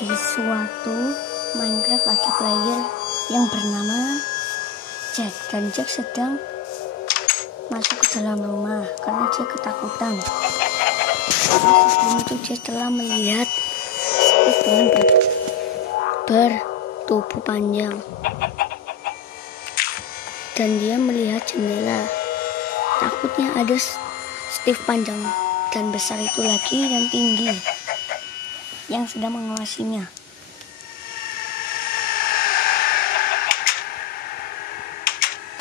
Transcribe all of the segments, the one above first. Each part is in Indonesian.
di suatu Minecraft ada player yang bernama Jack, dan Jack sedang masuk ke dalam rumah karena dia ketakutan. Sebelum itu dia telah melihat Steve dengan bertubuh panjang, dan dia melihat jendela. Takutnya ada Steve panjang dan besar itu lagi dan tinggi yang sedang mengawasinya.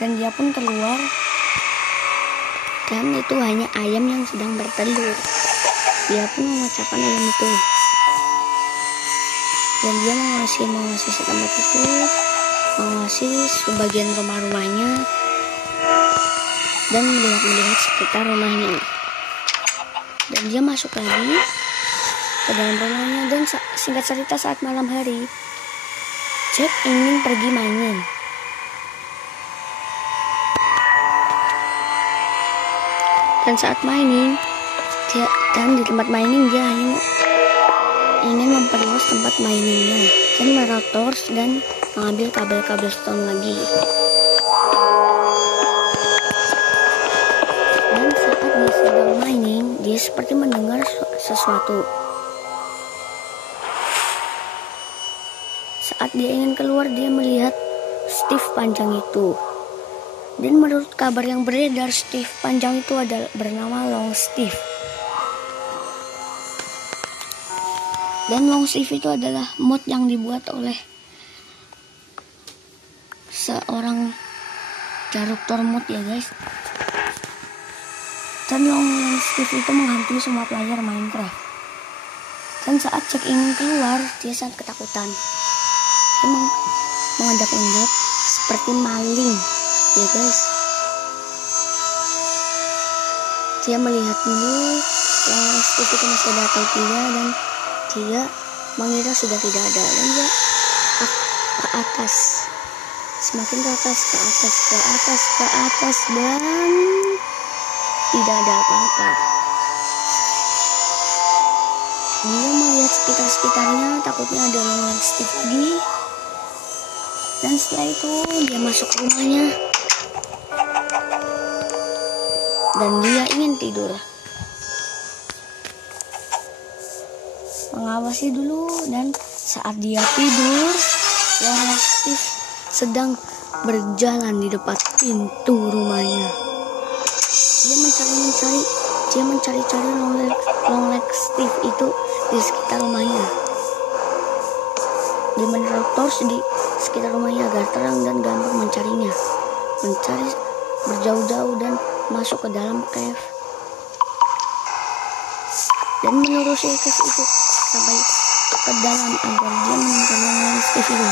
Dan dia pun keluar, dan itu hanya ayam yang sedang bertelur. Dia pun memecahkan ayam itu, dan dia mengawasi setempat itu, mengawasi sebagian rumah-rumahnya, dan melihat sekitar rumahnya. Dan dia masuk lagi ke dalam rumahnya, dan singkat cerita saat malam hari Jack ingin pergi mainin. Dan saat mining di tempat mining dia hanya ingin memperluas tempat miningnya dan merotor dan mengambil kabel-kabel stone lagi. Dan saat dia sedang mining, dia seperti mendengar sesuatu. Saat dia ingin keluar, dia melihat Steve panjang itu. Dan menurut kabar yang beredar, Steve panjang itu adalah bernama Long Steve. Dan Long Steve itu adalah mod yang dibuat oleh seorang Jaruktor mod ya guys. Dan Long Steve itu menghantui semua player Minecraft. Dan saat Jack ingin keluar, dia sangat ketakutan. Dia mengendap-endap seperti maling ya guys. Dia melihat dulu Long Steve itu masih ada atau tidak, dan dia mengira sudah tidak ada, dan dia ke atas, semakin ke atas, dan tidak ada apa-apa. Dia melihat sekitar-sekitarnya, takutnya ada Long Steve lagi. Dan setelah itu dia masuk ke rumahnya, dan dia ingin tidur. Mengawasi dulu, dan saat dia tidur, Long Steve sedang berjalan di depan pintu rumahnya. Dia mencari-cari Long Steve itu di sekitar rumahnya. Dia menaruh torch di sekitar rumahnya agar terang dan gampang mencarinya. Mencari berjauh-jauh dan masuk ke dalam cave, dan menerusi cave itu sampai ke dalam agar dia menemukan Long Steve itu.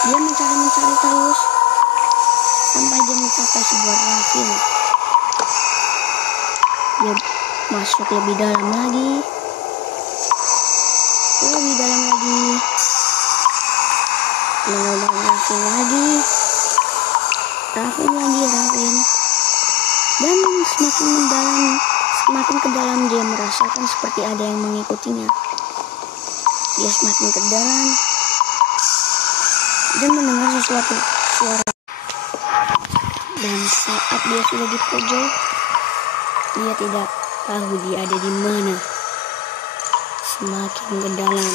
Dia mencari terus sampai dia mencapai sebuah ravin. Dia masuk lebih dalam lagi, menemukan ravin, dan semakin ke dalam dia merasakan seperti ada yang mengikutinya. Dia semakin ke dalam dan mendengar sesuatu suara. Dan saat dia sudah di pojok, dia tidak tahu dia ada di mana. Semakin ke dalam,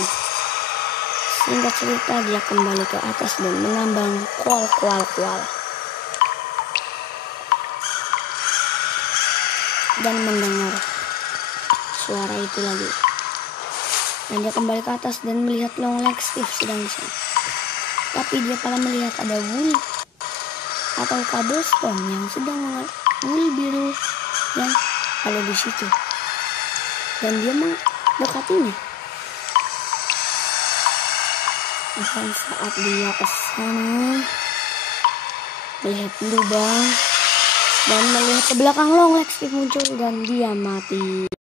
singkat cerita dia kembali ke atas dan menambang kual. Dan mendengar suara itu lagi. Dan dia kembali ke atas dan melihat Long Steve sedang di sana. Tapi dia malah melihat ada wool atau cobblestone yang sedang wool biru yang ada di situ. Dan dia mendekatinya. Dan saat dia ke sana, melihat lubang dan melihat ke belakang Long Steve muncul, dan dia mati.